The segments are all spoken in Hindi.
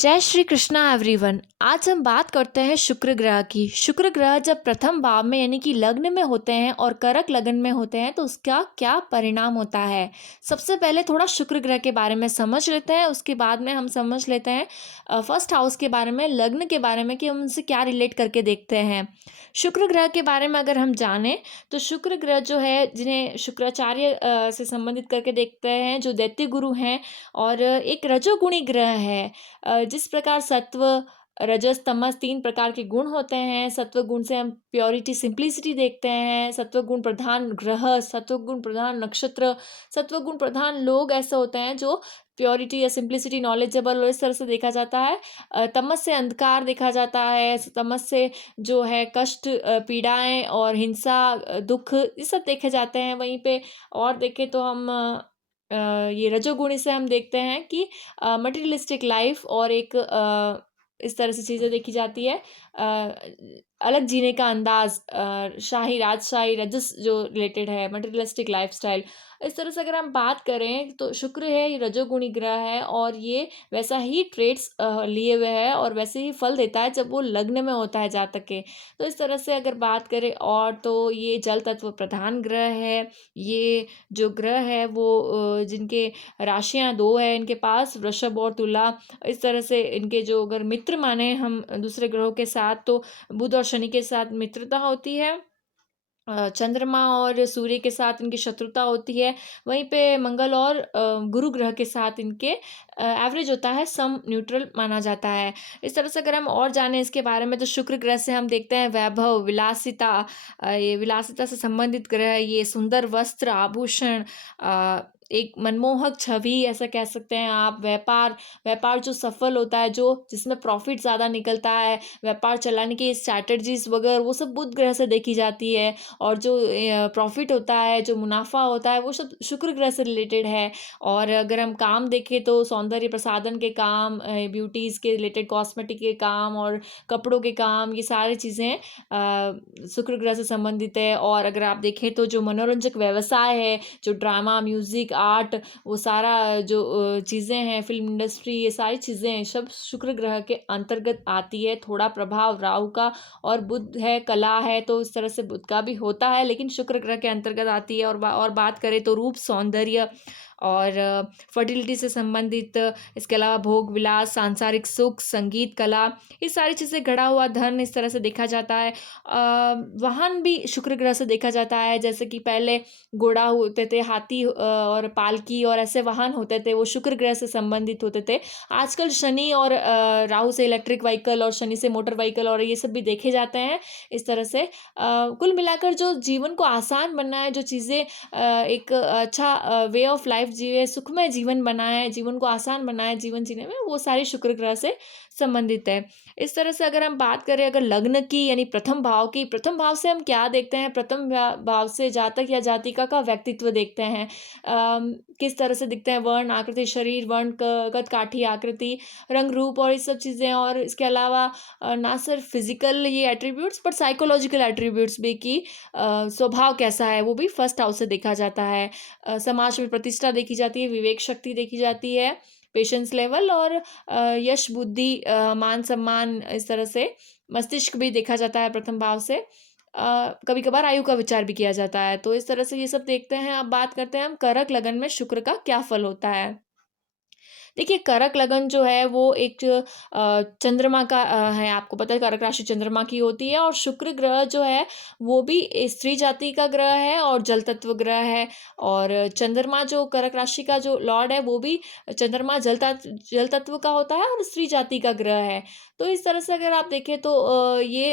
जय श्री कृष्णा एवरीवन। आज हम बात करते हैं शुक्र ग्रह की। शुक्र ग्रह जब प्रथम भाव में यानी कि लग्न में होते हैं और करक लगन में होते हैं तो उसका क्या परिणाम होता है। सबसे पहले थोड़ा शुक्र ग्रह के बारे में समझ लेते हैं, उसके बाद में हम समझ लेते हैं फर्स्ट हाउस के बारे में, लग्न के बारे में कि हम उनसे क्या रिलेट करके देखते हैं। शुक्र ग्रह के बारे में अगर हम जानें तो शुक्र ग्रह जो है, जिन्हें शुक्राचार्य से संबंधित करके देखते हैं, जो दैत्य गुरु हैं और एक रजोगुणी ग्रह है। जिस प्रकार सत्व, रजस, तमस 3 प्रकार के गुण होते हैं। सत्व गुण से हम प्योरिटी, सिंप्लिसिटी देखते हैं। सत्व गुण प्रधान ग्रह, सत्व गुण प्रधान नक्षत्र, सत्व गुण प्रधान लोग ऐसे होते हैं जो प्योरिटी या सिंप्लिसिटी, नॉलेजेबल और इस तरह से देखा जाता है। तमस से अंधकार देखा जाता है। तमस से जो है कष्ट, पीड़ाएँ और हिंसा, दुःख, ये सब देखे जाते हैं। वहीं पे और देखें तो हम ये रजोगुणी से हम देखते हैं कि मटेरियलिस्टिक लाइफ और एक इस तरह से चीज़ें देखी जाती है। अलग जीने का अंदाज, शाही, राजशाही, रजस जो रिलेटेड है, मटेरियलिस्टिक लाइफस्टाइल, इस तरह से अगर हम बात करें तो शुक्र है, ये रजोगुणी ग्रह है और ये वैसा ही ट्रेड्स लिए हुए है और वैसे ही फल देता है जब वो लग्न में होता है जातक के। तो इस तरह से अगर बात करें और तो ये जल तत्व प्रधान ग्रह है। ये जो ग्रह है वो जिनके राशियाँ 2 है इनके पास, वृषभ और तुला। इस तरह से इनके जो अगर मित्र माने हम दूसरे ग्रहों के साथ तो बुध और शनि के साथ मित्रता होती है। चंद्रमा और सूर्य के साथ इनकी शत्रुता होती है। वहीं पे मंगल और गुरु ग्रह के साथ इनके एवरेज होता है, सम न्यूट्रल माना जाता है। इस तरह से अगर हम और जानें इसके बारे में तो शुक्र ग्रह से हम देखते हैं वैभव, विलासिता। ये विलासिता से संबंधित ग्रह, ये सुंदर वस्त्र, आभूषण, एक मनमोहक छवि ऐसा कह सकते हैं आप। व्यापार, व्यापार जो सफल होता है, जो जिसमें प्रॉफिट ज़्यादा निकलता है, व्यापार चलाने की स्ट्रैटेजीज वगैरह वो सब बुध ग्रह से देखी जाती है। और जो प्रॉफिट होता है, जो मुनाफा होता है, वो सब शुक्र ग्रह से रिलेटेड है। और अगर हम काम देखें तो सौंदर्य प्रसाधन के काम, ब्यूटीज़ के रिलेटेड कॉस्मेटिक के काम और कपड़ों के काम, ये सारी चीज़ें शुक्र ग्रह से संबंधित है। और अगर आप देखें तो जो मनोरंजक व्यवसाय है, जो ड्रामा, म्यूज़िक, आर्ट, वो सारा जो चीज़ें हैं, फिल्म इंडस्ट्री, ये सारी चीज़ें सब शुक्र ग्रह के अंतर्गत आती है। थोड़ा प्रभाव राहु का और बुध है, कला है, तो इस तरह से बुध का भी होता है, लेकिन शुक्र ग्रह के अंतर्गत आती है। और बात करें तो रूप, सौंदर्य और फर्टिलिटी से संबंधित, इसके अलावा भोग विलास, सांसारिक सुख, संगीत, कला, ये सारी चीज़ें, गढ़ा हुआ धन, इस तरह से देखा जाता है। वाहन भी शुक्र ग्रह से देखा जाता है, जैसे कि पहले घोड़ा होते थे, हाथी और पालकी और ऐसे वाहन होते थे, वो शुक्र ग्रह से संबंधित होते थे। आजकल शनि और राहु से इलेक्ट्रिक व्हीकल और शनि से मोटर व्हीकल और ये सब भी देखे जाते हैं। इस तरह से कुल मिलाकर जो जीवन को आसान बनना है, जो चीज़ें एक अच्छा वे ऑफ लाइफ जिए, सुखमय जीवन बनाए, जीवन को आसान बनाए जीवन जीने में, वो सारी शुक्र ग्रह से संबंधित है। इस तरह से अगर हम बात करें अगर लग्न की यानी प्रथम भाव की, प्रथम भाव से हम क्या देखते हैं, प्रथम भाव से जातक या जातिका का व्यक्तित्व देखते हैं। किस तरह से दिखते हैं, वर्ण, आकृति, शरीर, वर्ण, कद, काठी, आकृति, रंग, रूप और ये सब चीज़ें। और इसके अलावा ना सिर्फ फिजिकल ये एट्रीब्यूट्स बट साइकोलॉजिकल एट्रीब्यूट्स भी, कि स्वभाव कैसा है, वो भी फर्स्ट हाउस से देखा जाता है। समाज में प्रतिष्ठा देखी जाती है, विवेक शक्ति देखी जाती है, पेशेंस लेवल और यश, बुद्धि, मान सम्मान, इस तरह से मस्तिष्क भी देखा जाता है प्रथम भाव से। कभी कभार आयु का विचार भी किया जाता है। तो इस तरह से ये सब देखते हैं। अब बात करते हैं हम करक लगन में शुक्र का क्या फल होता है। देखिए, करक लगन जो है वो एक चंद्रमा का है। आपको पता है करक राशि चंद्रमा की होती है और शुक्र ग्रह जो है वो भी स्त्री जाति का ग्रह है और जल तत्व ग्रह है। और चंद्रमा जो करक राशि का जो लॉर्ड है वो भी, चंद्रमा जल तत्व का होता है और स्त्री जाति का ग्रह है। तो इस तरह से अगर आप देखें तो ये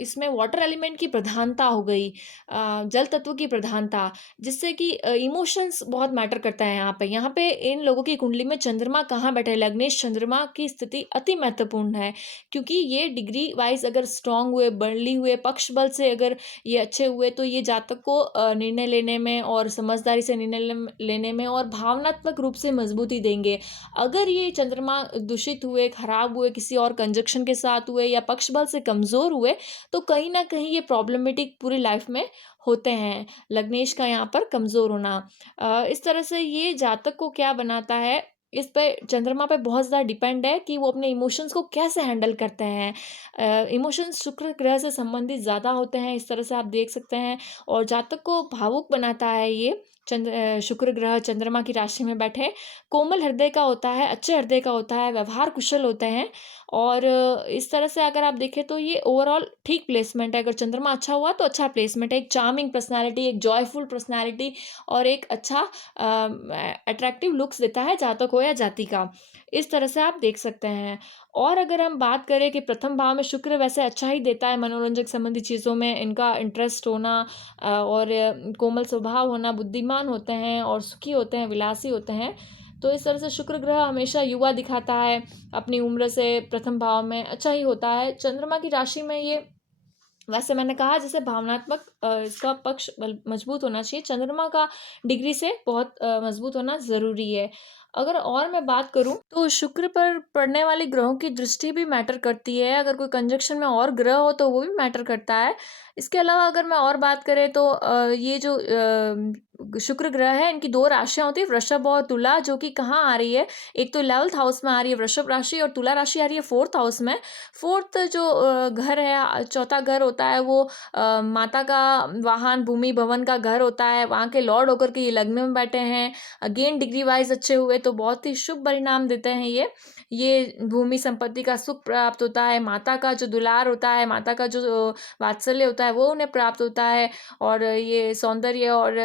इसमें वाटर एलिमेंट की प्रधानता हो गई, जल तत्व की प्रधानता, जिससे कि इमोशंस बहुत मैटर करता है यहाँ पे इन लोगों की कुंडली में चंद्रमा कहाँ बैठे हैं, लग्नेश चंद्रमा की स्थिति अति महत्वपूर्ण है। क्योंकि ये डिग्री वाइज अगर स्ट्रांग हुए, बली हुए, पक्ष बल से अगर ये अच्छे हुए तो ये जातक को निर्णय लेने में और समझदारी से निर्णय लेने में और भावनात्मक रूप से मजबूती देंगे। अगर ये चंद्रमा दूषित हुए, खराब हुए, किसी और कंजक्शन के साथ हुए या पक्ष बल से कमजोर हुए तो कहीं ना कहीं ये प्रॉब्लमेटिक पूरी लाइफ में होते हैं। लग्नेश का यहाँ पर कमजोर होना इस तरह से ये जातक को क्या बनाता है, इस पे चंद्रमा पे बहुत ज़्यादा डिपेंड है कि वो अपने इमोशंस को कैसे हैंडल करते हैं। इमोशंस शुक्र ग्रह से संबंधित ज़्यादा होते हैं, इस तरह से आप देख सकते हैं। और जातक को भावुक बनाता है ये शुक्र ग्रह चंद्रमा की राशि में बैठे। कोमल हृदय का होता है, अच्छे हृदय का होता है, व्यवहार कुशल होते हैं। और इस तरह से अगर आप देखें तो ये ओवरऑल ठीक प्लेसमेंट है। अगर चंद्रमा अच्छा हुआ तो अच्छा प्लेसमेंट है। एक चार्मिंग पर्सनैलिटी, एक जॉयफुल पर्सनैलिटी और एक अच्छा अट्रैक्टिव लुक्स देता है जातक हो या जातिका। इस तरह से आप देख सकते हैं। और अगर हम बात करें कि प्रथम भाव में शुक्र वैसे अच्छा ही देता है, मनोरंजक संबंधी चीज़ों में इनका इंटरेस्ट होना और कोमल स्वभाव होना, बुद्धिमान होते हैं और सुखी होते हैं, विलासी होते हैं। तो इस तरह से शुक्र ग्रह हमेशा युवा दिखाता है, अपनी उम्र से प्रथम भाव में अच्छा ही होता है। चंद्रमा की राशि में ये वैसे मैंने कहा जैसे भावनात्मक इसका पक्ष मजबूत होना चाहिए। चंद्रमा का डिग्री से बहुत मजबूत होना ज़रूरी है। अगर और मैं बात करूँ तो शुक्र पर पड़ने वाले ग्रहों की दृष्टि भी मैटर करती है। अगर कोई कंजंक्शन में और ग्रह हो तो वो भी मैटर करता है। इसके अलावा अगर मैं और बात करें तो ये जो शुक्र ग्रह है इनकी 2 राशियाँ होती हैं, वृषभ और तुला, जो कि कहाँ आ रही है? एक तो 11th हाउस में आ रही है वृषभ राशि और तुला राशि आ रही है 4th हाउस में। 4th जो घर है, चौथा घर होता है वो माता का वाहन, भूमि, भवन का घर होता है। वहाँ के लॉर्ड होकर के ये लग्न में बैठे हैं। अगेन डिग्री वाइज़ अच्छे हुए तो बहुत ही शुभ परिणाम देते हैं ये। ये भूमि संपत्ति का सुख प्राप्त होता है, माता का जो दुलार होता है, माता का जो वात्सल्य होता है वो उन्हें प्राप्त होता है। और ये सौंदर्य और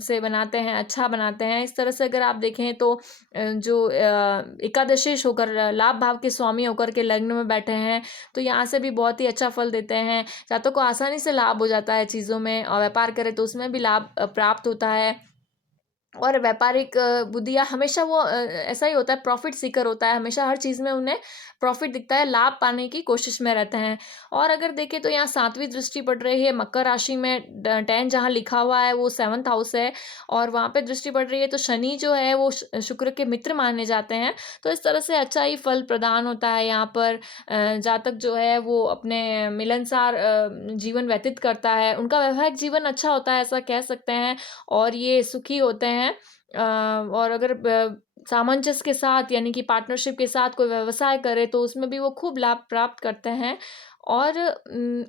से बनाते हैं, अच्छा बनाते हैं। इस तरह से अगर आप देखें तो जो एकादशेष होकर लाभ भाव के स्वामी होकर के लग्न में बैठे हैं, तो यहाँ से भी बहुत ही अच्छा फल देते हैं। जातकों को आसानी से लाभ हो जाता है चीज़ों में और व्यापार करें तो उसमें भी लाभ प्राप्त होता है। और व्यापारिक बुद्धियाँ हमेशा वो ऐसा ही होता है, प्रॉफ़िट सीकर होता है, हमेशा हर चीज़ में उन्हें प्रॉफ़िट दिखता है, लाभ पाने की कोशिश में रहते हैं। और अगर देखें तो यहाँ 7वीं दृष्टि पड़ रही है मकर राशि में, 10 जहाँ लिखा हुआ है वो 7th हाउस है और वहाँ पे दृष्टि पड़ रही है, तो शनि जो है वो शुक्र के मित्र माने जाते हैं। तो इस तरह से अच्छा ही फल प्रदान होता है यहाँ पर। जातक जो है वो अपने मिलनसार जीवन व्यतीत करता है, उनका वैवाहिक जीवन अच्छा होता है ऐसा कह सकते हैं और ये सुखी होते हैं। और अगर सामंजस्य के साथ यानी कि पार्टनरशिप के साथ कोई व्यवसाय करे तो उसमें भी वो खूब लाभ प्राप्त करते हैं। और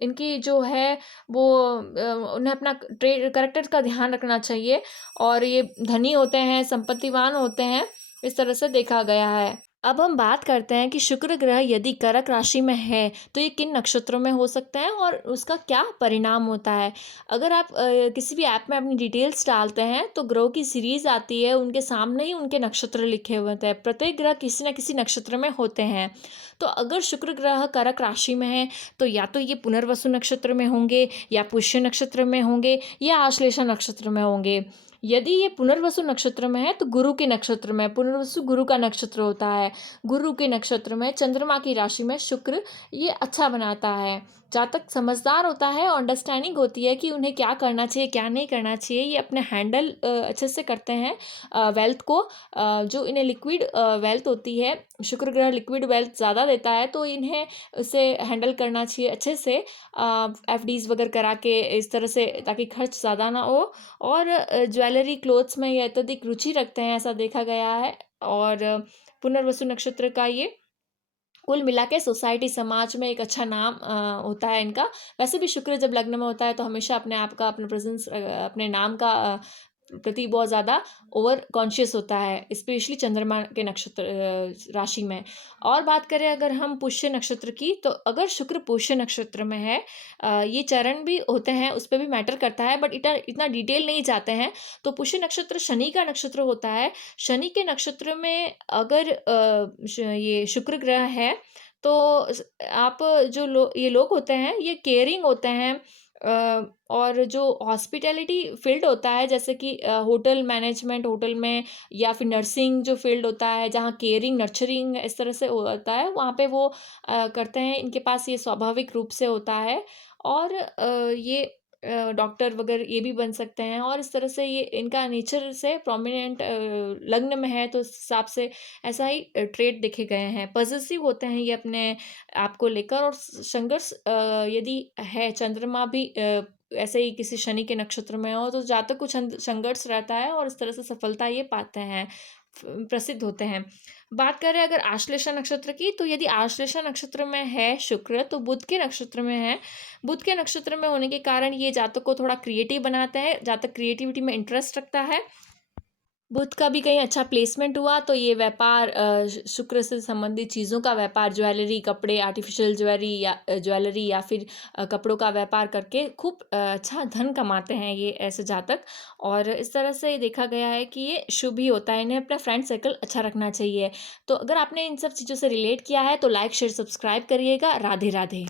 इनकी जो है वो उन्हें अपना कैरेक्टर का ध्यान रखना चाहिए और ये धनी होते हैं, संपत्तिवान होते हैं, इस तरह से देखा गया है। अब हम बात करते हैं कि शुक्र ग्रह यदि कर्क राशि में है तो ये किन नक्षत्रों में हो सकता है और उसका क्या परिणाम होता है। अगर आप किसी भी ऐप में अपनी डिटेल्स डालते हैं तो ग्रहों की सीरीज आती है, उनके सामने ही उनके नक्षत्र लिखे हुए होते हैं। प्रत्येक ग्रह किसी न किसी नक्षत्र में होते हैं। तो अगर शुक्र ग्रह कर्क राशि में है तो या तो ये पुनर्वसु नक्षत्र में होंगे या पुष्य नक्षत्र में होंगे या आश्लेषा नक्षत्र में होंगे। यदि ये पुनर्वसु नक्षत्र में है तो गुरु के नक्षत्र में, पुनर्वसु गुरु का नक्षत्र होता है। गुरु के नक्षत्र में चंद्रमा की राशि में शुक्र ये अच्छा बनाता है। जातक समझदार होता है और अंडरस्टैंडिंग होती है कि उन्हें क्या करना चाहिए, क्या नहीं करना चाहिए। ये अपने हैंडल अच्छे से करते हैं वेल्थ को। जो इन्हें लिक्विड वेल्थ होती है, शुक्र ग्रह लिक्विड वेल्थ ज़्यादा देता है तो इन्हें उसे हैंडल करना चाहिए अच्छे से, एफडीज़ वगैरह करा के इस तरह से, ताकि खर्च ज़्यादा ना हो। और ज्वेलरी, क्लोथ्स में ये अत्यधिक रुचि रखते हैं ऐसा देखा गया है। और पुनर्वसु नक्षत्र का ये कुल मिला के सोसाइटी, समाज में एक अच्छा नाम होता है इनका। वैसे भी शुक्र जब लग्न में होता है तो हमेशा अपने आप का, अपना प्रेज़ेंस, अपने नाम का प्रति बहुत ज़्यादा ओवर कॉन्शियस होता है, स्पेशली चंद्रमा के नक्षत्र राशि में। और बात करें अगर हम पुष्य नक्षत्र की, तो अगर शुक्र पुष्य नक्षत्र में है, ये चरण भी होते हैं, उस पे भी मैटर करता है, बट इतना इतना डिटेल नहीं जाते हैं। तो पुष्य नक्षत्र शनि का नक्षत्र होता है। शनि के नक्षत्र में अगर ये शुक्र ग्रह है तो आप जो ये लोग होते हैं ये केयरिंग होते हैं। और जो हॉस्पिटैलिटी फील्ड होता है, जैसे कि होटल मैनेजमेंट, होटल में, या फिर नर्सिंग जो फील्ड होता है जहाँ केयरिंग, नर्चरिंग इस तरह से होता है, वहाँ पे वो करते हैं। इनके पास ये स्वाभाविक रूप से होता है। और ये डॉक्टर वगैरह ये भी बन सकते हैं और इस तरह से ये इनका नेचर से प्रोमिनेंट लग्न में है तो उस हिसाब से ऐसा ही ट्रेट देखे गए हैं। पॉजिटिव होते हैं ये अपने आप को लेकर। और संघर्ष यदि है, चंद्रमा भी ऐसे ही किसी शनि के नक्षत्र में हो तो जातक को संघर्ष रहता है और इस तरह से सफलता ये पाते हैं। प्रसिद्ध होते हैं। बात करें अगर आश्लेषा नक्षत्र की, तो यदि आश्लेषा नक्षत्र में है शुक्र, तो बुध के नक्षत्र में है। बुध के नक्षत्र में होने के कारण ये जातक को थोड़ा क्रिएटिव बनाते हैं, जातक क्रिएटिविटी में इंटरेस्ट रखता है। बुध का भी कहीं अच्छा प्लेसमेंट हुआ तो ये व्यापार शुक्र से संबंधित चीज़ों का व्यापार, ज्वेलरी, कपड़े, आर्टिफिशियल ज्वेलरी या फिर कपड़ों का व्यापार करके खूब अच्छा धन कमाते हैं ये ऐसे जातक। और इस तरह से देखा गया है कि ये शुभ ही होता है, इन्हें अपना फ्रेंड सर्कल अच्छा रखना चाहिए। तो अगर आपने इन सब चीज़ों से रिलेट किया है तो लाइक शेयर सब्सक्राइब करिएगा। राधे राधे।